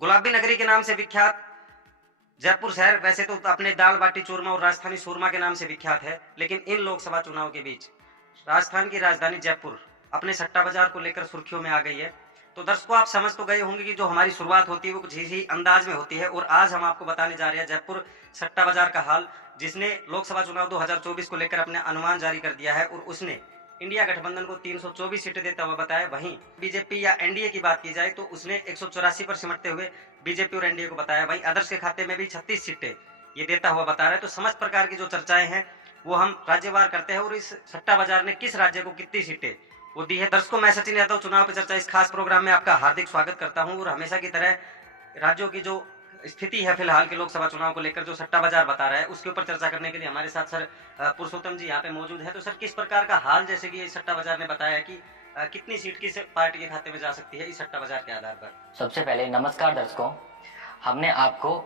गुलाबी नगरी के नाम से विख्यात जयपुर शहर वैसे तो अपने दाल बाटी चूरमा और राजस्थानी शूरमा के नाम से विख्यात है, लेकिन इन लोकसभा चुनाव के बीच राजस्थान की राजधानी जयपुर अपने सट्टा बाजार को लेकर सुर्खियों में आ गई है। तो दर्शकों, आप समझ तो गए होंगे कि जो हमारी शुरुआत होती है वो कुछ इसी अंदाज में होती है, और आज हम आपको बताने जा रहे हैं जयपुर सट्टा बाजार का हाल, जिसने लोकसभा चुनाव 2024 को लेकर अपने अनुमान जारी कर दिया है और उसने इंडिया गठबंधन को 324 सीटें देता हुआ बताया। वहीं बीजेपी या एनडीए की बात की जाए तो उसने 184 पर सिमटते हुए बीजेपी और एनडीए को बताया। वहीं अदर्श के खाते में भी 36 सीटें ये देता हुआ बता रहा है। तो समस्त प्रकार की जो चर्चाएं हैं वो हम राज्यवार करते हैं और इस सट्टा बाजार ने किस राज्य को कितनी सीटें वो दी है। दर्शकों, मैं सचिन यादव चुनाव पर चर्चा इस खास प्रोग्राम में आपका हार्दिक स्वागत करता हूं और हमेशा की तरह राज्यों की जो स्थिति है फिलहाल के लोकसभा चुनाव को लेकर जो सट्टा बाजार बता रहा है उसके ऊपर चर्चा करने के लिए हमारे साथ सर पुरुषोत्तम जी यहाँ पे मौजूद है। तो सर, किस प्रकार का हाल, जैसे कि सट्टा बाजार ने बताया कि कितनी सीट किस पार्टी के खाते में जा सकती है इस सट्टा बाजार के आधार पर? सबसे पहले नमस्कार दर्शकों, हमने आपको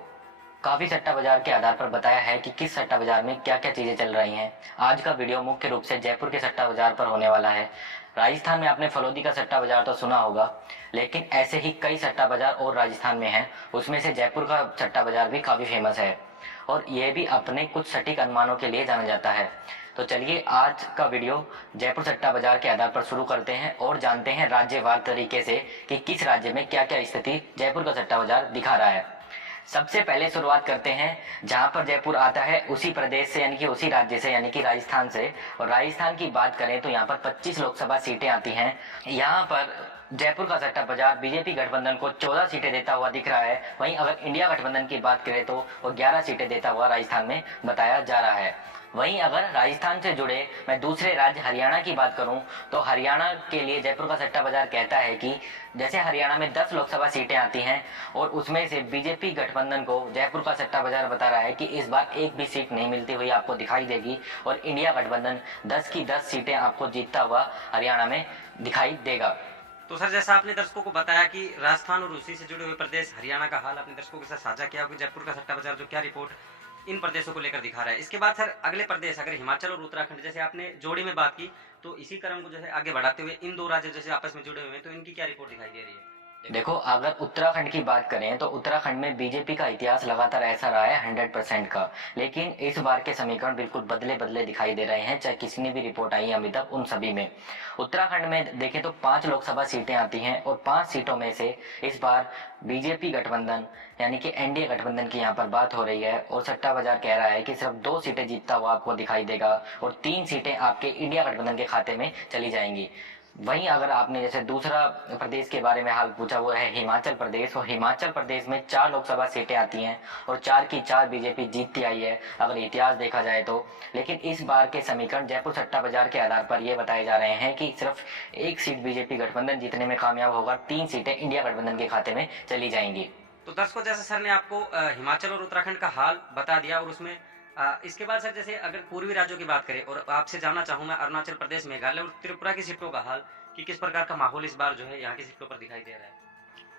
काफी सट्टा बाजार के आधार पर बताया है कि किस सट्टा बाजार में क्या क्या चीजें चल रही हैं। आज का वीडियो मुख्य रूप से जयपुर के सट्टा बाजार पर होने वाला है। राजस्थान में आपने फलोदी का सट्टा बाजार तो सुना होगा, लेकिन ऐसे ही कई सट्टा बाजार और राजस्थान में हैं। उसमें से जयपुर का सट्टा बाजार भी काफी फेमस है और यह भी अपने कुछ सटीक अनुमानों के लिए जाना जाता है। तो चलिए आज का वीडियो जयपुर सट्टा बाजार के आधार पर शुरू करते हैं और जानते हैं राज्यवार तरीके से कि किस राज्य में क्या क्या स्थिति जयपुर का सट्टा बाजार दिखा रहा है। सबसे पहले शुरुआत करते हैं जहां पर जयपुर आता है उसी प्रदेश से, यानी कि उसी राज्य से, यानी कि राजस्थान से। और राजस्थान की बात करें तो यहाँ पर 25 लोकसभा सीटें आती हैं। यहाँ पर जयपुर का सट्टा बाजार बीजेपी गठबंधन को 14 सीटें देता हुआ दिख रहा है। वहीं अगर इंडिया गठबंधन की बात करें तो वो 11 सीटें देता हुआ राजस्थान में बताया जा रहा है। वहीं अगर राजस्थान से जुड़े मैं दूसरे राज्य हरियाणा की बात करूं तो हरियाणा के लिए जयपुर का सट्टा बाजार कहता है कि जैसे हरियाणा में 10 लोकसभा सीटें आती हैं और उसमें से बीजेपी गठबंधन को जयपुर का सट्टा बाजार बता रहा है कि इस बार एक भी सीट नहीं मिलती हुई आपको दिखाई देगी और इंडिया गठबंधन 10 की 10 सीटें आपको जीतता हुआ हरियाणा में दिखाई देगा। तो सर, जैसा आपने दर्शकों को बताया कि राजस्थान और उसी से जुड़े हुए प्रदेश हरियाणा का हाल आपने दर्शकों के साथ साझा किया कि जयपुर का सट्टा बाजार जो क्या रिपोर्ट इन प्रदेशों को लेकर दिखा रहा है। इसके बाद सर अगले प्रदेश अगर हिमाचल और उत्तराखंड, जैसे आपने जोड़ी में बात की, तो इसी क्रम को जो है आगे बढ़ाते हुए इन दो राज्य जैसे आपस में जुड़े हुए हैं, तो इनकी क्या रिपोर्ट दिखाई दे रही है? देखो, अगर उत्तराखंड की बात करें तो उत्तराखंड में बीजेपी का इतिहास लगातार ऐसा रहा है 100% का, लेकिन इस बार के समीकरण बिल्कुल बदले बदले दिखाई दे रहे हैं, चाहे किसी ने भी रिपोर्ट आई अभी तक उन सभी में। उत्तराखंड में देखें तो 5 लोकसभा सीटें आती हैं और 5 सीटों में से इस बार बीजेपी गठबंधन यानी कि एनडीए गठबंधन की यहाँ पर बात हो रही है और सट्टा बाजार कह रहा है कि सिर्फ 2 सीटें जीतता हुआ आपको दिखाई देगा और 3 सीटें आपके इंडिया गठबंधन के खाते में चली जाएंगी। वहीं अगर आपने जैसे दूसरा प्रदेश के बारे में हाल पूछा, वो है हिमाचल प्रदेश, और हिमाचल प्रदेश में 4 लोकसभा सीटें आती हैं और 4 की 4 बीजेपी जीतती आई है अगर इतिहास देखा जाए तो। लेकिन इस बार के समीकरण जयपुर सट्टा बाजार के आधार पर ये बताए जा रहे हैं कि सिर्फ 1 सीट बीजेपी गठबंधन जीतने में कामयाब होगा, 3 सीटें इंडिया गठबंधन के खाते में चली जाएंगी। तो दर्शकों, जैसे सर ने आपको हिमाचल और उत्तराखंड का हाल बता दिया और उसमें इसके बाद सर जैसे अगर पूर्वी राज्यों की बात करें और आपसे जानना चाहूँ मैं अरुणाचल प्रदेश, मेघालय और त्रिपुरा की सीटों का हाल कि किस प्रकार का माहौल इस बार जो है यहाँ की सीटों पर दिखाई दे रहा है?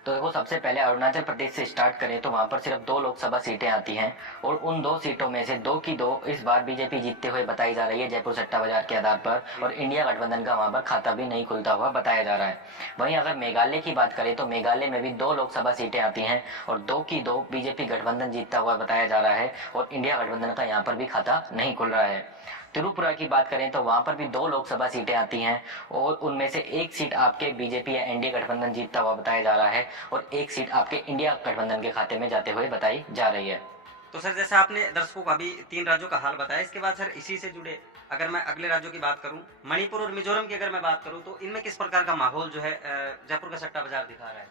तो देखो, सबसे पहले अरुणाचल प्रदेश से स्टार्ट करें तो वहां पर सिर्फ 2 लोकसभा सीटें आती हैं और उन 2 सीटों में से 2 की 2 इस बार बीजेपी जीतते हुए बताई जा रही है जयपुर सट्टा बाजार के आधार पर, और इंडिया गठबंधन का वहां पर खाता भी नहीं खुलता हुआ बताया जा रहा है। वहीं अगर मेघालय की बात करें तो मेघालय में भी 2 लोकसभा सीटें आती हैं और 2 की 2 बीजेपी गठबंधन जीतता हुआ बताया जा रहा है और इंडिया गठबंधन का यहाँ पर भी खाता नहीं खुल रहा है। त्रिपुरा की बात करें तो वहां पर भी 2 लोकसभा सीटें आती हैं और उनमें से 1 सीट आपके बीजेपी या एनडीए गठबंधन जीतता हुआ बताया जा रहा है और 1 सीट आपके इंडिया गठबंधन के खाते में जाते हुए बताई जा रही है। तो सर, जैसे आपने दर्शकों को अभी 3 राज्यों का हाल बताया, इसके बाद सर इसी से जुड़े अगर मैं अगले राज्यों की बात करूं, मणिपुर और मिजोरम की अगर मैं बात करूं, तो इनमें किस प्रकार का माहौल जो है जयपुर का सट्टा बाजार दिखा रहा है?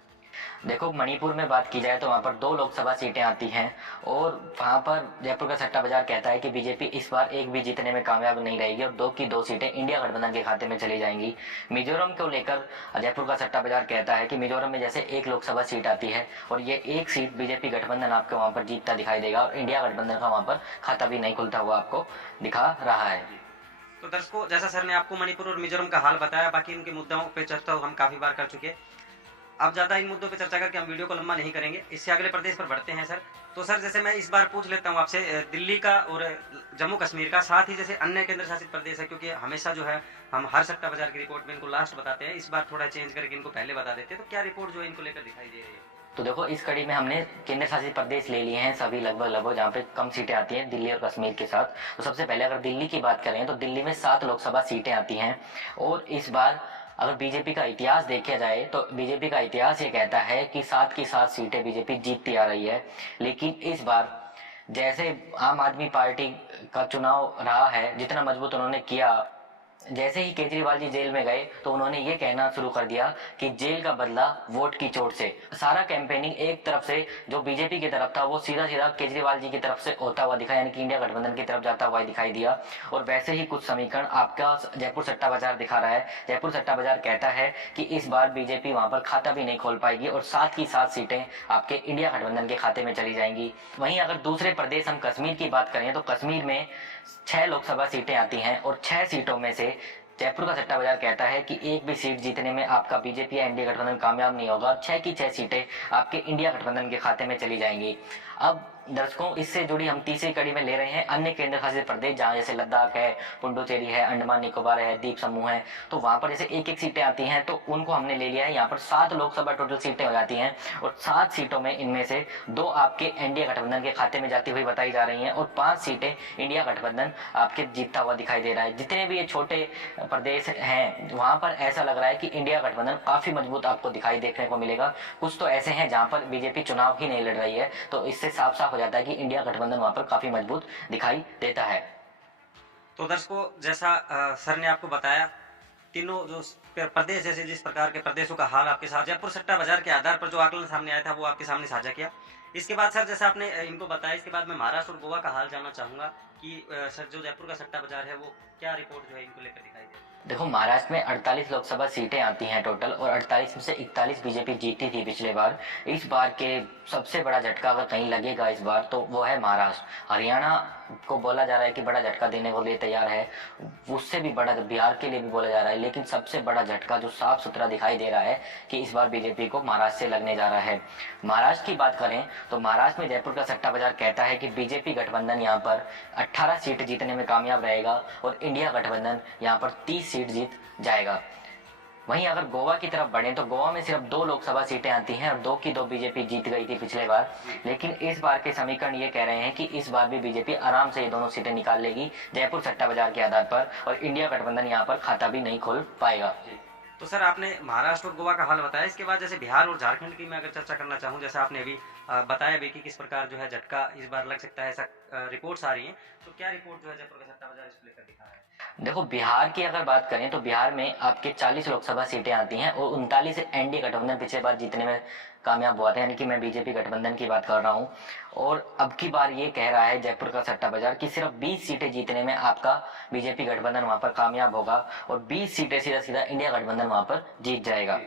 देखो, मणिपुर में बात की जाए तो वहां पर 2 लोकसभा सीटें आती हैं और वहां पर जयपुर का सट्टा बाजार कहता है कि बीजेपी इस बार एक भी जीतने में कामयाब नहीं रहेगी और 2 की 2 सीटें इंडिया गठबंधन के खाते में चली जाएंगी। मिजोरम को लेकर जयपुर का सट्टा बाजार कहता है कि मिजोरम में जैसे 1 लोकसभा सीट आती है और ये 1 सीट बीजेपी गठबंधन आपको वहां पर जीतता दिखाई देगा और इंडिया गठबंधन का वहां पर खाता भी नहीं खुलता हुआ आपको दिखा रहा है। तो दर्शकों, जैसा सर ने आपको मणिपुर और मिजोरम का हाल बताया, बाकी इनके मुद्दों पे चर्चा हम काफी बार कर चुके हैं। अब ज्यादा इन मुद्दों पे चर्चा करके हम वीडियो को लंबा नहीं करेंगे, इससे अगले प्रदेश पर बढ़ते हैं सर। तो सर, जैसे मैं इस बार पूछ लेता हूँ आपसे दिल्ली का और जम्मू कश्मीर का, साथ ही जैसे अन्य केंद्र शासित प्रदेश है, क्योंकि हमेशा जो है हम हर सट्टा बाजार की रिपोर्ट में इनको लास्ट बताते हैं, इस बार थोड़ा चेंज करके इनको पहले बता देते हैं। तो क्या रिपोर्ट जो है इनको लेकर दिखाई दे रही है? तो देखो इस कड़ी में हमने केंद्र शासित प्रदेश ले लिए हैं सभी लगभग जहाँ पे कम सीटें आती हैं दिल्ली और कश्मीर के साथ। तो सबसे पहले अगर दिल्ली की बात करें तो दिल्ली में 7 लोकसभा सीटें आती हैं। और इस बार अगर बीजेपी का इतिहास देखा जाए तो बीजेपी का इतिहास ये कहता है कि 7 की 7 सीटें बीजेपी जीतती आ रही है। लेकिन इस बार जैसे आम आदमी पार्टी का चुनाव रहा है, जितना मजबूत उन्होंने किया, जैसे ही केजरीवाल जी जेल में गए तो उन्होंने ये कहना शुरू कर दिया कि जेल का बदला वोट की चोट से। सारा कैंपेनिंग एक तरफ से जो बीजेपी की तरफ था वो सीधा सीधा केजरीवाल जी की तरफ से होता हुआ दिखा, यानी कि इंडिया गठबंधन की तरफ जाता हुआ दिखाई दिया। और वैसे ही कुछ समीकरण आपका जयपुर सट्टा बाजार दिखा रहा है। जयपुर सट्टा बाजार कहता है कि इस बार बीजेपी वहां पर खाता भी नहीं खोल पाएगी और 7 की 7 सीटें आपके इंडिया गठबंधन के खाते में चली जाएंगी। वहीं अगर दूसरे प्रदेश हम कश्मीर की बात करें तो कश्मीर में 6 लोकसभा सीटें आती हैं और 6 सीटों में से जयपुर का सट्टा बाजार कहता है कि एक भी सीट जीतने में आपका बीजेपी या इंडिया गठबंधन कामयाब नहीं होगा। 6 की 6 सीटें आपके इंडिया गठबंधन के खाते में चली जाएंगी। अब दर्शकों, इससे जुड़ी हम तीसरी कड़ी में ले रहे हैं अन्य केंद्र शासित प्रदेश, जहां जैसे लद्दाख है, पुडुचेरी है, अंडमान निकोबार है, द्वीप समूह है। तो वहां पर जैसे एक एक सीटें आती हैं तो उनको हमने ले लिया है। यहाँ पर 7 लोकसभा टोटल सीटें हो जाती हैं और 7 सीटों में इनमें से 2 आपके इंडिया गठबंधन के खाते में जाती हुई बताई जा रही हैं और 5 सीटें इंडिया गठबंधन आपके जीतता हुआ दिखाई दे रहा है। जितने भी ये छोटे प्रदेश हैं वहां पर ऐसा लग रहा है कि इंडिया गठबंधन काफी मजबूत आपको दिखाई देखने को मिलेगा। कुछ तो ऐसे हैं जहां पर बीजेपी चुनाव ही नहीं लड़ रही है, तो इससे साफ साफ हो जाता है कि इंडिया गठबंधन वहां पर काफी मजबूत दिखाई देता है। तो दर्शकों, जैसा सर ने आपको बताया, तीनों जो प्रदेश, जैसे जिस प्रकार के प्रदेशों का हाल आपके साथ जयपुर सट्टा बाजार के आधार पर जो आकलन सामने आया था वो आपके सामने साझा किया। इसके बाद सर, जैसा आपने इनको बताया, इसके बाद मैं महाराष्ट्र और गोवा का हाल जानना चाहूंगा कि सर जो जयपुर का सट्टा बाजार है वो क्या रिपोर्ट जो है इनको लेकर दिखाई दे। देखो, महाराष्ट्र में 48 लोकसभा सीटें आती हैं टोटल और 48 में से 41 बीजेपी जीती थी पिछले बार। इस बार के सबसे बड़ा झटका अगर कहीं लगेगा इस बार तो वो है महाराष्ट्र। हरियाणा को बोला जा रहा है कि बड़ा झटका देने को लिए तैयार है, उससे भी बड़ा बिहार के लिए भी बोला जा रहा है। लेकिन सबसे बड़ा झटका जो साफ सुथरा दिखाई दे रहा है कि इस बार बीजेपी को महाराष्ट्र से लगने जा रहा है। महाराष्ट्र की बात करें तो महाराष्ट्र में जयपुर का सट्टा बाजार कहता है कि बीजेपी गठबंधन यहाँ पर 18 सीट जीतने में कामयाब रहेगा और इंडिया गठबंधन यहाँ पर 30 सीट जीत जाएगा। वहीं अगर गोवा की तरफ बढ़े तो गोवा में सिर्फ 2 लोकसभा सीटें आती हैं और 2 की 2 बीजेपी जीत गई थी पिछले बार। लेकिन इस बार के समीकरण ये कह रहे हैं कि इस बार भी बीजेपी आराम से ये दोनों सीटें निकाल लेगी जयपुर सट्टा बाजार के आधार पर और इंडिया गठबंधन यहाँ पर खाता भी नहीं खोल पाएगा। तो सर, आपने महाराष्ट्र और गोवा का हाल बताया। इसके बाद जैसे बिहार और झारखंड की मैं अगर चर्चा करना चाहूँ, जैसा आपने अभी बताया भी कि किस प्रकार जो है झटका इस बार लग सकता है, ऐसा रिपोर्ट्स आ रही हैं, तो क्या रिपोर्ट जो है जयपुर का सट्टा बाजार इसको लेकर दिखा रहा है? देखो, बिहार की अगर बात करें तो बिहार में आपके 40 लोकसभा सीटें आती हैं और 39 एनडीए गठबंधन पिछले बार जीतने में कामयाब हुआ था, यानी कि मैं बीजेपी गठबंधन की बात कर रहा हूं। और अब की बार ये कह रहा है जयपुर का सट्टा बाजार कि सिर्फ 20 सीटें जीतने में आपका बीजेपी गठबंधन वहां पर कामयाब होगा और 20 सीटें सीधा सीधा इंडिया गठबंधन वहां पर जीत जाएगा।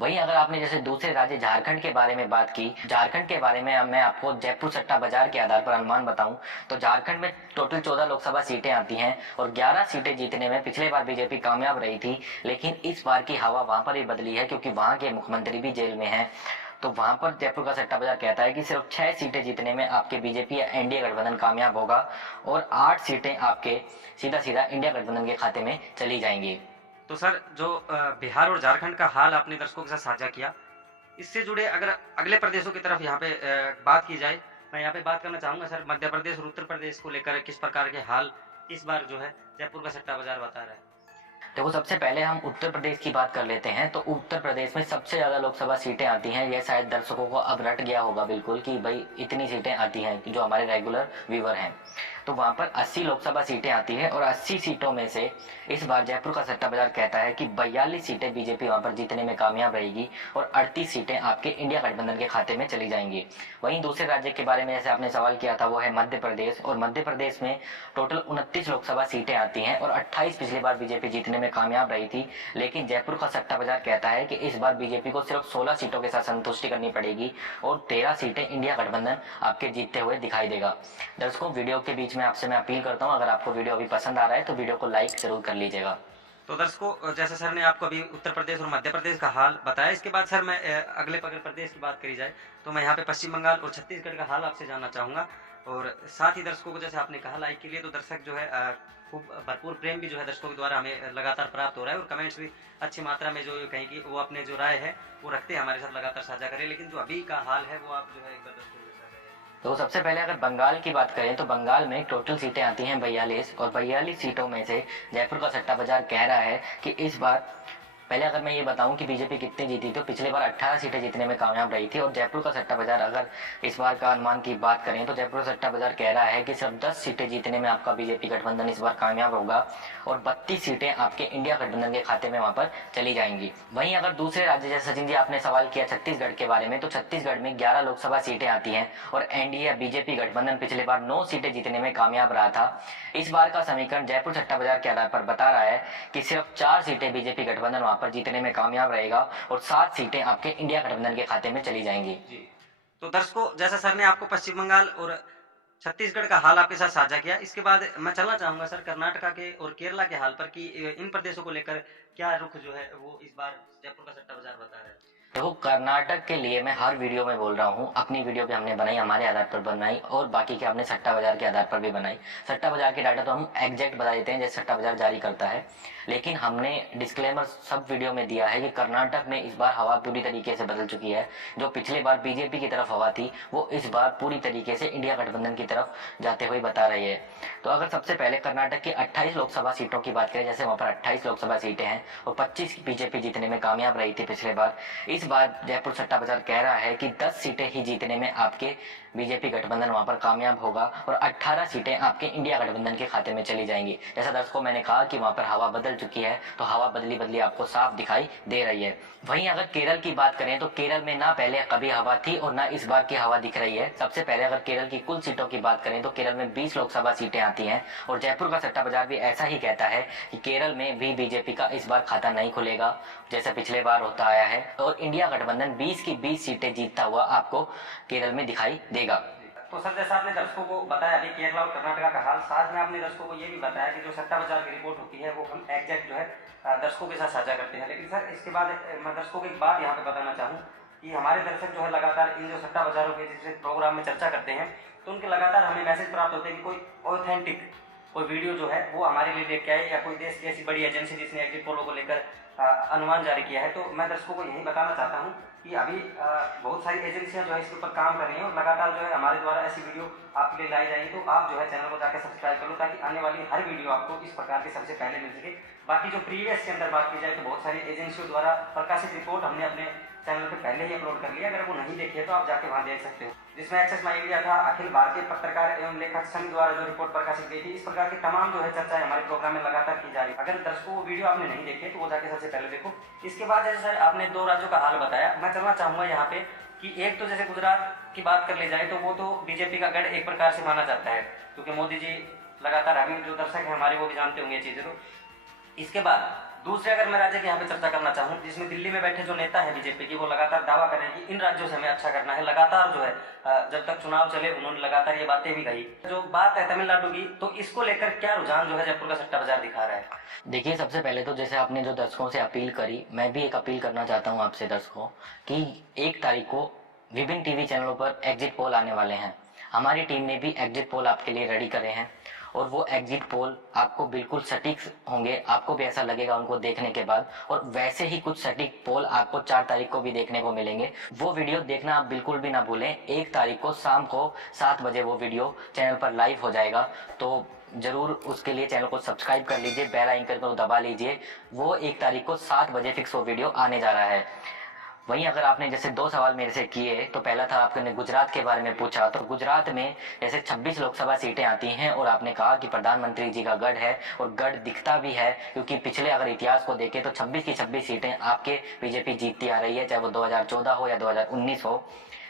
वहीं अगर आपने जैसे दूसरे राज्य झारखंड के बारे में बात की, झारखंड के बारे में मैं आपको जयपुर सट्टा बाजार के आधार पर अनुमान बताऊं तो झारखंड में टोटल 14 लोकसभा सीटें आती हैं और 11 सीटें जीतने में पिछले बार बीजेपी कामयाब रही थी। लेकिन इस बार की हवा वहां पर ही बदली है क्योंकि वहां के मुख्यमंत्री भी जेल में हैं। तो वहां पर जयपुर का सट्टा बाजार कहता है कि सिर्फ 6 सीटें जीतने में आपके बीजेपी या एनडीए गठबंधन कामयाब होगा और 8 सीटें आपके सीधा सीधा इंडिया गठबंधन के खाते में चली जाएंगी। तो सर, जो बिहार और झारखंड का हाल आपने दर्शकों के साथ साझा किया, इससे जुड़े अगर अगले प्रदेशों की तरफ यहाँ पे बात की जाए, मैं यहाँ पे बात करना चाहूँगा सर, मध्य प्रदेश और उत्तर प्रदेश को लेकर किस प्रकार के हाल इस बार जो है जयपुर का सट्टा बाजार बता रहा है। देखो, सबसे पहले हम उत्तर प्रदेश की बात कर लेते हैं। तो उत्तर प्रदेश में सबसे ज्यादा लोकसभा सीटें आती हैं। यह शायद दर्शकों को अब रट गया होगा बिल्कुल कि भाई इतनी सीटें आती हैं, जो हमारे रेगुलर व्यूवर हैं। तो वहां पर 80 लोकसभा सीटें आती है और 80 सीटों में से इस बार जयपुर का सट्टा बाजार कहता है कि 42 सीटें बीजेपी वहां पर जीतने में कामयाब रहेगी और 38 सीटें आपके इंडिया गठबंधन के खाते में चली जाएंगी। वहीं दूसरे राज्य के बारे में जैसे आपने सवाल किया था वो है मध्य प्रदेश, और मध्य प्रदेश में टोटल 29 लोकसभा सीटें आती हैं और 28 पिछली बार बीजेपी जीतने में कामयाब रही थी। लेकिन जयपुर का सट्टा बाजार कहता है कि इस बार बीजेपी को सिर्फ 16 सीटों के साथ संतुष्टि करनी पड़ेगी और 13 सीटें इंडिया गठबंधन आपके जीतते हुए दिखाई देगा। दर्शकों, वीडियो के बीच में आपसे मैं अपील करता हूं, अगर आपको वीडियो अभी पसंद आ रहा है तो वीडियो को लाइक जरूर कर लीजिएगा। तो दर्शकों, जैसे सर ने आपको अभी उत्तर प्रदेश और मध्य प्रदेश का हाल बताया, इसके बाद सर मैं अगले प्रदेश की बात करी जाए तो मैं यहाँ पे पश्चिम बंगाल और छत्तीसगढ़ का हाल आपसे जानना चाहूँगा। और साथ ही दर्शकों को जैसे आपने कहा लाइक के लिए, तो दर्शक जो है खूब भरपूर प्रेम भी जो है दर्शकों के द्वारा हमें लगातार प्राप्त हो रहा है, और कमेंट्स भी अच्छी मात्रा में जो कहीं की वो अपने जो राय है वो रखते हैं हमारे साथ, लगातार साझा करें। लेकिन जो अभी का हाल है वो आप जो है एक बार दर्शकों के साथ साझा करें। तो सबसे पहले अगर बंगाल की बात करें तो बंगाल में टोटल सीटें आती हैं 42, और 42 सीटों में से जयपुर का सट्टा बाजार कह रहा है कि इस बार, पहले अगर मैं ये बताऊं कि बीजेपी कितनी जीती, तो पिछले बार 18 सीटें जीतने में कामयाब रही थी, और जयपुर का सट्टा बाजार अगर इस बार का अनुमान की बात करें तो जयपुर का सट्टा बाजार कह रहा है कि सिर्फ 10 सीटें जीतने में आपका बीजेपी गठबंधन इस बार कामयाब होगा, और 32 सीटें आपके इंडिया गठबंधन के खाते में वहां पर चली जाएंगी। वहीं अगर दूसरे राज्य, जैसे सचिन जी आपने सवाल किया छत्तीसगढ़ के बारे में, तो छत्तीसगढ़ में 11 लोकसभा सीटें आती हैं, और एनडीए या बीजेपी गठबंधन पिछले बार 9 सीटें जीतने में कामयाब रहा था। इस बार का समीकरण जयपुर सट्टा बाजार के आधार पर बता रहा है कि सिर्फ 4 सीटें बीजेपी गठबंधन वहां पर जीतने में कामयाब रहेगा, और 7 सीटें आपके इंडिया गठबंधन के खाते में चली जाएंगी। जी, तो दर्शकों जैसा सर ने आपको पश्चिम बंगाल और छत्तीसगढ़ का हाल आपके साथ साझा किया, इसके बाद मैं चलना चाहूंगा सर कर्नाटका के और केरला के हाल पर कि इन प्रदेशों को लेकर क्या रुख जो है वो इस बार जयपुर का सट्टा बाजार बता रहा है। देखो, कर्नाटक के लिए मैं हर वीडियो में बोल रहा हूँ, अपनी वीडियो भी हमने बनाई, हमारे आधार पर बनाई, और बाकी के हमने सट्टा बाजार के आधार पर भी बनाई। सट्टा बाजार के डाटा तो हम एग्जैक्ट बता देते हैं जैसे सट्टा बाजार जारी करता है, लेकिन हमने डिस्क्लेमर सब वीडियो में दिया है कि कर्नाटक में इस बार हवा पूरी तरीके से बदल चुकी है। जो पिछले बार बीजेपी की तरफ हवा थी वो इस बार पूरी तरीके से इंडिया गठबंधन की तरफ जाते हुए बता रही है। तो अगर सबसे पहले कर्नाटक की 28 लोकसभा सीटों की बात करें, जैसे वहां पर 28 लोकसभा सीटें हैं और 25 बीजेपी जीतने में कामयाब रही थी पिछले बार, इस बार जयपुर सट्टा बाजार कह रहा है कि 10 सीटें ही जीतने में आपके बीजेपी गठबंधन वहां पर कामयाब होगा, और 18 सीटें आपके इंडिया गठबंधन के खाते में चली जाएंगी। जैसा दर्शकों मैंने कहा कि वहां पर हवा बदल चुकी है, तो हवा बदली बदली आपको साफ दिखाई दे रही है। वहीं अगर केरल की बात करें तो केरल में ना पहले कभी हवा थी और ना इस बार की हवा दिख रही है। सबसे पहले अगर केरल की कुल सीटों की बात करें तो केरल में 20 लोकसभा सीटें आती हैं, और जयपुर का सट्टा बाजार भी ऐसा ही कहता है कि केरल में भी बीजेपी का इस बार खाता नहीं खुलेगा जैसे पिछले बार होता आया है, और इंडिया गठबंधन 20 की 20 सीटें जीतता हुआ आपको केरल में दिखाई देगा। तो सर जैसा आपने दर्शकों को बताया अभी केरला और कर्नाटका का हाल, साथ में आपने दर्शकों को ये भी बताया कि जो सट्टा बाजार की रिपोर्ट होती है वो हम एग्जैक्ट जो है दर्शकों के साथ साझा करते हैं। लेकिन सर इसके बाद मैं दर्शकों को एक बात यहाँ पे बताना चाहूँ कि हमारे दर्शक जो है लगातार इन जो सट्टा बाजारों के जैसे प्रोग्राम में चर्चा करते हैं, तो उनके लगातार हमें मैसेज प्राप्त होते हैं कि कोई ऑथेंटिक कोई वीडियो जो है वो हमारे लिए लेके आए, या कोई देश की ऐसी बड़ी एजेंसी जिसने एग्जिट पोलों को लेकर अनुमान जारी किया है। तो मैं दर्शकों को यही बताना चाहता हूँ कि अभी बहुत सारी एजेंसियां जो है इसके ऊपर काम कर रही हैं, और लगातार जो है हमारे द्वारा ऐसी वीडियो आपके लिए लाई जाएगी। तो आप जो है चैनल को जाकर सब्सक्राइब कर लो, ताकि आने वाली हर वीडियो आपको इस प्रकार की सबसे पहले मिल सके। बाकी जो प्रीवियस के अंदर बात की जाए तो बहुत सारी एजेंसियों द्वारा प्रकाशित रिपोर्ट हमने अपने चैनल पे पहले ही अपलोड कर लिया, अगर वो नहीं देखी है तो आप जाके वहाँ देख सकते हो, जिसमें एक्सेस माई इंडिया था, अखिल भारतीय पत्रकार एवं लेखक संघ द्वारा जो रिपोर्ट प्रकाशित की थी। इस प्रकार की तमाम जो है चर्चाएं हमारे प्रोग्राम में लगातार की जा रही है। अगर दर्शकों को वीडियो आपने नहीं देखे तो वो जाके सबसे पहले देखो। इसके बाद जैसे सर आपने 2 राज्यों का हाल बताया, मैं चलना चाहूँगा यहाँ पे कि एक तो जैसे गुजरात की बात कर ली जाए तो वो तो बीजेपी का गढ़ एक प्रकार से माना जाता है, क्योंकि मोदी जी लगातार, हमें जो दर्शक हैं हमारे वो भी जानते होंगे ये चीज़ें। तो इसके बाद दूसरे अगर मैं राज्य की यहाँ पे चर्चा करना चाहूँ, जिसमें दिल्ली में बैठे जो नेता है बीजेपी की, वो लगातार दावा कर रहे हैं कि इन राज्यों से हमें अच्छा करना है। लगातार जो है जब तक चुनाव चले उन्होंने लगातार ये बातें भी कही। जो बात है तमिलनाडु की, तो इसको लेकर क्या रुझान जो है जयपुर का सट्टा बाजार दिखा रहा है। देखिए, सबसे पहले तो जैसे आपने जो दर्शकों से अपील करी, मैं भी एक अपील करना चाहता हूँ आपसे दर्शकों कि 1 तारीख को विभिन्न टीवी चैनलों पर एग्जिट पोल आने वाले हैं। हमारी टीम ने भी एग्जिट पोल आपके लिए रेडी करे हैं, और वो एग्जिट पोल आपको बिल्कुल सटीक होंगे, आपको भी ऐसा लगेगा उनको देखने के बाद, और वैसे ही कुछ सटीक पोल आपको 4 तारीख को भी देखने को मिलेंगे। वो वीडियो देखना आप बिल्कुल भी ना भूलें। 1 तारीख को शाम को 7 बजे वो वीडियो चैनल पर लाइव हो जाएगा, तो जरूर उसके लिए चैनल को सब्सक्राइब कर लीजिए, बेल आइकन को दबा लीजिए। वो 1 तारीख को 7 बजे फिक्स वो वीडियो आने जा रहा है। वहीं अगर आपने जैसे 2 सवाल मेरे से किए, तो पहला था आपने गुजरात के बारे में पूछा, तो गुजरात में जैसे 26 लोकसभा सीटें आती हैं, और आपने कहा कि प्रधानमंत्री जी का गढ़ है, और गढ़ दिखता भी है, क्योंकि पिछले अगर इतिहास को देखें तो 26 की 26 सीटें आपके बीजेपी जीतती आ रही है, चाहे वो 2014 हो या 2019 हो।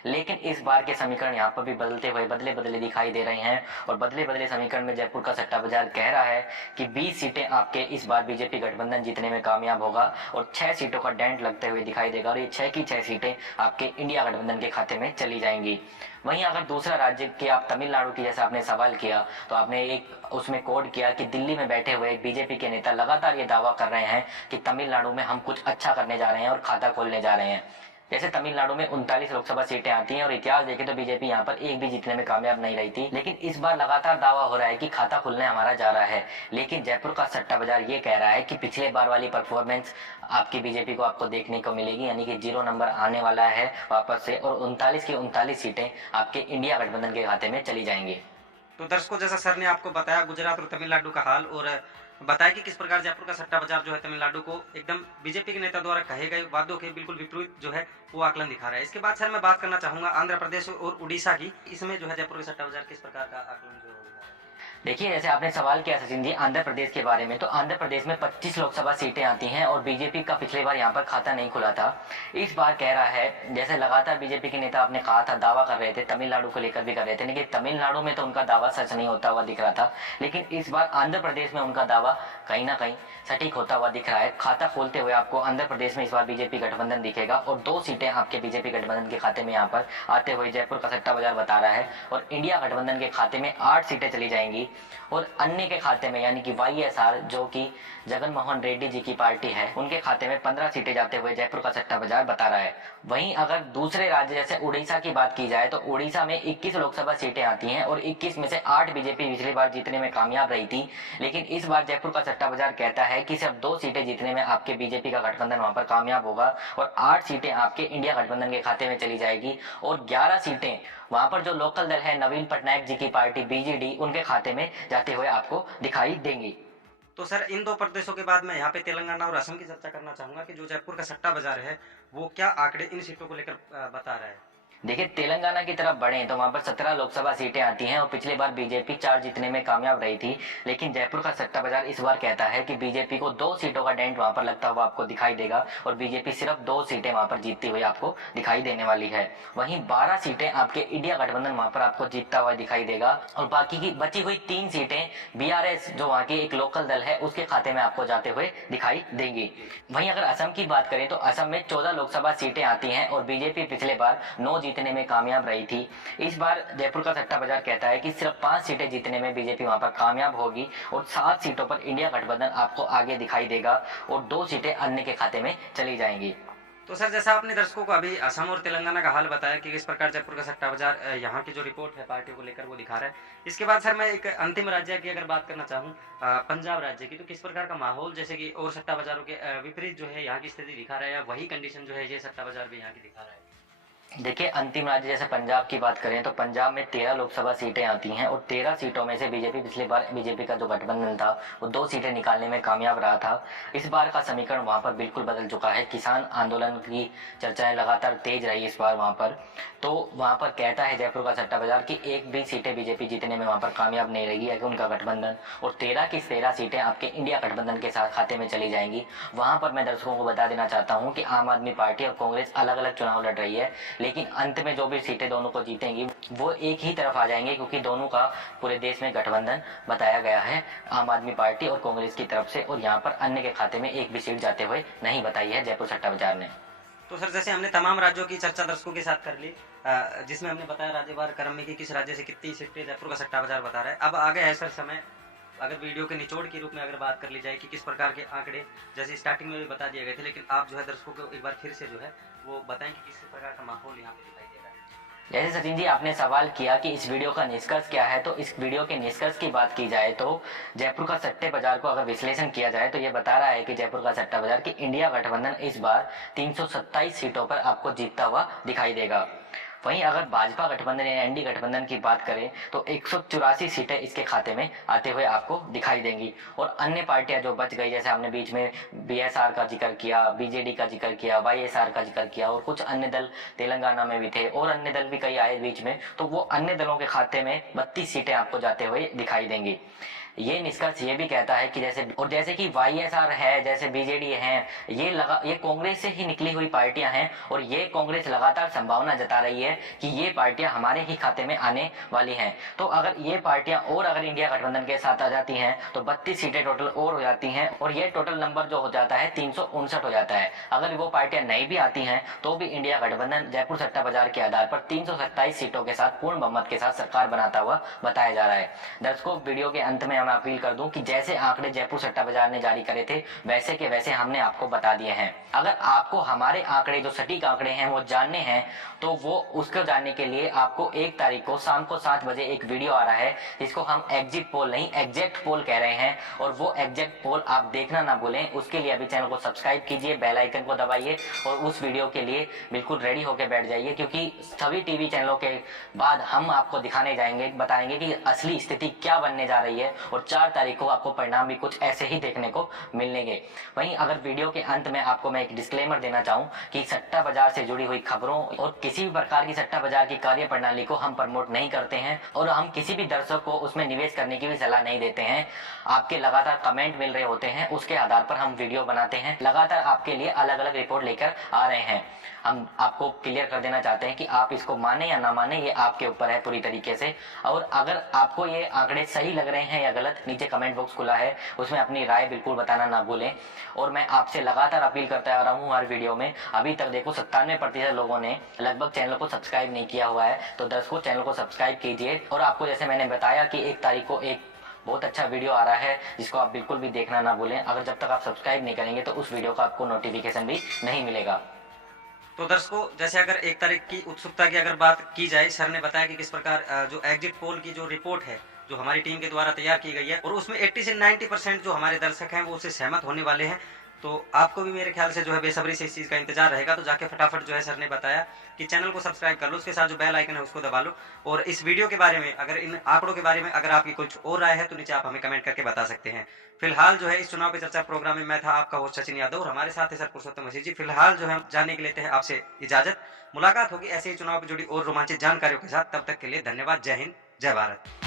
लेकिन इस बार के समीकरण यहाँ पर भी बदलते हुए बदले बदले दिखाई दे रहे हैं, और बदले बदले समीकरण में जयपुर का सट्टा बाजार कह रहा है कि 20 सीटें आपके इस बार बीजेपी गठबंधन जीतने में कामयाब होगा, और 6 सीटों का डेंट लगते हुए दिखाई देगा, और ये 6 की 6 सीटें आपके इंडिया गठबंधन के खाते में चली जाएंगी। वहीं अगर दूसरा राज्य के आप तमिलनाडु की जैसा आपने सवाल किया, तो आपने एक उसमें कोड किया कि दिल्ली में बैठे हुए बीजेपी के नेता लगातार ये दावा कर रहे हैं कि तमिलनाडु में हम कुछ अच्छा करने जा रहे हैं और खाता खोलने जा रहे हैं। जैसे तमिलनाडु में 39 लोकसभा सीटें आती हैं और इतिहास देखें तो बीजेपी यहाँ पर एक भी जीतने में कामयाब नहीं रही थी। लेकिन इस बार लगातार दावा हो रहा है कि खाता खुलने हमारा जा रहा है, लेकिन जयपुर का सट्टा बाजार ये कह रहा है कि पिछले बार वाली परफॉर्मेंस आपकी बीजेपी को आपको देखने को मिलेगी, यानी कि 0 नंबर आने वाला है वापस से और 39 की 39 सीटें आपके इंडिया गठबंधन के खाते में चली जाएंगी। तो दर्शकों, जैसा सर ने आपको बताया गुजरात और तमिलनाडु का हाल, और बताया कि किस प्रकार जयपुर का सट्टा बाजार जो है तमिलनाडु को एकदम बीजेपी के नेता द्वारा कहे गए वादों के बिल्कुल विपरीत जो है वो आकलन दिखा रहा है। इसके बाद सर मैं बात करना चाहूंगा आंध्र प्रदेश और उड़ीसा की। इसमें जो है जयपुर का सट्टा बाजार किस प्रकार का आकलन जो है वो दिखा रहा है। देखिए, जैसे आपने सवाल किया सचिन जी आंध्र प्रदेश के बारे में, तो आंध्र प्रदेश में 25 लोकसभा सीटें आती हैं और बीजेपी का पिछले बार यहाँ पर खाता नहीं खुला था। इस बार कह रहा है, जैसे लगातार बीजेपी के नेता आपने कहा था, दावा कर रहे थे, तमिलनाडु को लेकर भी कर रहे थे, लेकिन तमिलनाडु में तो उनका दावा सच नहीं होता हुआ दिख रहा था। लेकिन इस बार आंध्र प्रदेश में उनका दावा कहीं ना कहीं सटीक होता हुआ दिख रहा है। खाता खोलते हुए आपको आंध्र प्रदेश में इस बार बीजेपी गठबंधन दिखेगा और 2 सीटें आपके बीजेपी गठबंधन के खाते में यहाँ पर आते हुए जयपुर का सट्टा बाजार बता रहा है। और इंडिया गठबंधन के खाते में 8 सीटें चली जाएंगी और अन्य के खाते में, यानी कि YSR जो कि जगन मोहन रेड्डी जी की पार्टी है, उनके खाते में 15 सीटें जाते हुए जयपुर का सट्टा बाजार बता रहा है। वहीं अगर दूसरे राज्य जैसे उड़ीसा की बात की जाए तो उड़ीसा में 21 लोकसभा सीटें आती हैं और 21 में से 8 बीजेपी पिछली बार जीतने में कामयाब रही थी। लेकिन इस बार जयपुर का सट्टा बाजार कहता है कि सिर्फ 2 सीटें जीतने में आपके बीजेपी का गठबंधन वहां पर कामयाब होगा और 8 सीटें आपके इंडिया गठबंधन के खाते में चली जाएगी और 11 सीटें वहां पर जो लोकल दल है नवीन पटनायक जी की पार्टी BJD, उनके खाते में जाते हुए आपको दिखाई देंगी। तो सर इन 2 प्रदेशों के बाद मैं यहाँ पे तेलंगाना और असम की चर्चा करना चाहूंगा कि जो जयपुर का सट्टा बाजार है वो क्या आंकड़े इन सीटों को लेकर बता रहा है। देखिए, तेलंगाना की तरफ बढ़े तो वहां पर 17 लोकसभा सीटें आती हैं और पिछले बार बीजेपी 4 जीतने में कामयाब रही थी। लेकिन जयपुर का सट्टा बाजार इस बार कहता है कि बीजेपी को 2 सीटों का डेंट वहां पर लगता हुआ आपको दिखाई देगा और बीजेपी सिर्फ 2 सीटें वहां पर जीतती हुई आपको दिखाई देने वाली है। वहीं 12 सीटें आपके इंडिया गठबंधन वहां पर आपको जीतता हुआ दिखाई देगा और बाकी की बची हुई 3 सीटें BRS जो वहां की एक लोकल दल है उसके खाते में आपको जाते हुए दिखाई देंगी। वहीं अगर असम की बात करें तो असम में 14 लोकसभा सीटें आती हैं और बीजेपी पिछले बार 9 जीतने में कामयाब रही थी। इस बार जयपुर का सट्टा बाजार कहता है कि सिर्फ 5 सीटें जीतने में बीजेपी वहां पर कामयाब होगी और 7 सीटों पर इंडिया गठबंधन आपको आगे दिखाई देगा और 2 सीटें अन्य के खाते में चली जाएंगी। तो सर जैसा आपने दर्शकों को अभी असम और तेलंगाना का हाल बताया कि किस प्रकार जयपुर का सट्टा बाजार यहाँ की जो रिपोर्ट है पार्टियों को लेकर वो दिखा रहा है। इसके बाद सर मैं एक अंतिम राज्य की अगर बात करना चाहूँ पंजाब राज्य की, तो किस प्रकार का माहौल जैसे कि और सट्टा बाजारों के विपरीत जो है यहाँ की स्थिति दिखा रहा है या वही कंडीशन जो है ये सट्टा बाजार भी यहाँ की दिखा रहा है। देखिए, अंतिम राज्य जैसे पंजाब की बात करें तो पंजाब में 13 लोकसभा सीटें आती हैं और 13 सीटों में से बीजेपी पिछली बार बीजेपी का जो गठबंधन था वो 2 सीटें निकालने में कामयाब रहा था। इस बार का समीकरण वहां पर बिल्कुल बदल चुका है। किसान आंदोलन की चर्चाएं लगातार तेज रही इस बार वहां पर, तो वहां पर कहता है जयपुर का सट्टा बाजार की एक भी सीटें बीजेपी जीतने में वहां पर कामयाब नहीं रहेगी उनका गठबंधन, और 13 की 13 सीटें आपके इंडिया गठबंधन के साथ खाते में चली जाएंगी। वहां पर मैं दर्शकों को बता देना चाहता हूँ कि आम आदमी पार्टी और कांग्रेस अलग अलग चुनाव लड़ रही है, लेकिन अंत में जो भी सीटें दोनों को जीतेंगी वो एक ही तरफ आ जाएंगे क्योंकि दोनों का पूरे देश में गठबंधन बताया गया है आम आदमी पार्टी और कांग्रेस की तरफ से, और यहाँ पर अन्य के खाते में एक भी सीट जाते हुए नहीं बताई है जयपुर सट्टा बाजार ने। तो सर जैसे हमने तमाम राज्यों की चर्चा दर्शकों के साथ कर ली, जिसमें हमने बताया राज्यवार क्रम में कि किस राज्य से कितनी सीटें जयपुर का सट्टा बाजार बता रहा है। अब आगे है सर समय, अगर वीडियो के निचोड़ के रूप में अगर बात कर ली जाए कि किस प्रकार के आंकड़े जैसे स्टार्टिंग में भी बता दिए गए थे, लेकिन आप जो है दर्शकों को एक बार फिर से जो है वो बताएं कि किस प्रकार का माहौल यहाँ पे दिखाई दे रहा है। जैसे सचिन जी आपने सवाल किया कि इस वीडियो का निष्कर्ष क्या है, तो इस वीडियो के निष्कर्ष की बात की जाए तो जयपुर का सट्टे बाजार को अगर विश्लेषण किया जाए तो ये बता रहा है कि जयपुर का सट्टा बाजार की इंडिया गठबंधन इस बार 327 सीटों पर आपको जीतता हुआ दिखाई देगा। वहीं अगर भाजपा गठबंधन या एनडी गठबंधन की बात करें तो 184 सीटें इसके खाते में आते हुए आपको दिखाई देंगी, और अन्य पार्टियां जो बच गई जैसे हमने बीच में BSR का जिक्र किया, BJD का जिक्र किया, YSR का जिक्र किया, और कुछ अन्य दल तेलंगाना में भी थे और अन्य दल भी कई आए बीच में, तो वो अन्य दलों के खाते में 32 सीटें आपको जाते हुए दिखाई देंगी। ये निष्कर्ष ये भी कहता है कि जैसे कि YSR है, जैसे BJD है, ये कांग्रेस से ही निकली हुई पार्टियां हैं और ये कांग्रेस लगातार संभावना जता रही है है कि ये पार्टियां हमारे ही खाते में आने वाली हैं। तो अगर ये पार्टियां और अगर इंडिया गठबंधन के साथ आ जाती हैं तो 32 सीटें टोटल और हो जाती हैं और ये टोटल नंबर जो हो जाता है 359 हो जाता है। अगर वो पार्टियां नहीं भी आती हैं तो भी इंडिया गठबंधन जयपुर सट्टा बाजार के आधार पर 327 सीटों के साथ पूर्ण बहुमत के साथ सरकार बनाता हुआ बताया जा रहा है। दर्शकों, वीडियो के अंत में मैं अपील कर दूं कि जैसे आंकड़े जयपुर सट्टा बाजार ने जारी करे थे वैसे के वैसे हमने आपको बता दिए हैं। अगर आपको हमारे आंकड़े जो सटीक आंकड़े हैं वो जानने हैं तो वो उसको जानने के लिए आपको 1 तारीख को शाम को 7 बजे एक वीडियो आ रहा है जिसको हम एग्जिट पोल नहीं एग्जैक्ट पोल कह रहे हैं, और वो एग्जैक्ट पोल आप देखना ना भूलें। उसके लिए अभी चैनल को सब्सक्राइब कीजिए, बेल आइकन को दबाइए और उस वीडियो के लिए बिल्कुल रेडी होकर बैठ जाइए, क्योंकि सभी टीवी चैनलों के बाद हम आपको दिखाने जाएंगे, बताएंगे कि असली स्थिति क्या बनने जा रही है और 4 तारीख को आपको परिणाम भी कुछ ऐसे ही देखने को मिलेंगे। वहीं अगर वीडियो के अंत में आपको मैं एक डिस्क्लेमर देना चाहूं कि सट्टा बाजार से जुड़ी हुई खबरों और किसी भी प्रकार की सट्टा बाजार की कार्य प्रणाली को हम प्रमोट नहीं करते हैं और हम किसी भी दर्शक को उसमें निवेश करने की भी सलाह नहीं देते हैं। आपके लगातार कमेंट मिल रहे होते हैं, उसके आधार पर हम वीडियो बनाते हैं, लगातार आपके लिए अलग अलग रिपोर्ट लेकर आ रहे हैं। हम आपको क्लियर कर देना चाहते हैं कि आप इसको माने या ना माने ये आपके ऊपर है पूरी तरीके से। और अगर आपको ये आंकड़े सही लग रहे हैं या गलत, नीचे कमेंट बॉक्स खुला है, उसमें अपनी राय बिल्कुल बताना ना भूलें। और मैं आपसे लगातार अपील करता आ रहा हूँ हर वीडियो में, अभी तक देखो 97% लोगों ने लगभग चैनल को सब्सक्राइब नहीं किया हुआ है, तो दर्शकों चैनल को सब्सक्राइब कीजिए। और आपको जैसे मैंने बताया कि 1 तारीख को एक बहुत अच्छा वीडियो आ रहा है जिसको आप बिल्कुल भी देखना ना भूलें। अगर जब तक आप सब्सक्राइब नहीं करेंगे तो उस वीडियो का आपको नोटिफिकेशन भी नहीं मिलेगा। तो दर्शकों, जैसे अगर 1 तारीख की उत्सुकता की अगर बात की जाए, सर ने बताया कि किस प्रकार जो एग्जिट पोल की जो रिपोर्ट है जो हमारी टीम के द्वारा तैयार की गई है और उसमें 80 से 90% जो हमारे दर्शक हैं वो उससे सहमत होने वाले हैं। तो आपको भी मेरे ख्याल से जो है बेसब्री से इस चीज़ का इंतजार रहेगा, तो जाके फटाफट जो है सर ने बताया कि चैनल को सब्सक्राइब कर लो, उसके साथ जो बेल आइकन है उसको दबा लो। और इस वीडियो के बारे में, अगर इन आंकड़ों के बारे में अगर आपकी कुछ और राय है तो नीचे आप हमें कमेंट करके बता सकते हैं। फिलहाल जो है इस चुनाव पे चर्चा प्रोग्राम में मैं था आपका होस्ट सचिन यादव और हमारे साथ है सर पुरुषोत्तम मसीह जी। फिलहाल जो है हम जानने के लेते हैं आपसे इजाजत। मुलाकात होगी ऐसे ही चुनाव पर जुड़ी और रोमांचित जानकारियों के साथ। तब तक के लिए धन्यवाद। जय हिंद, जय भारत।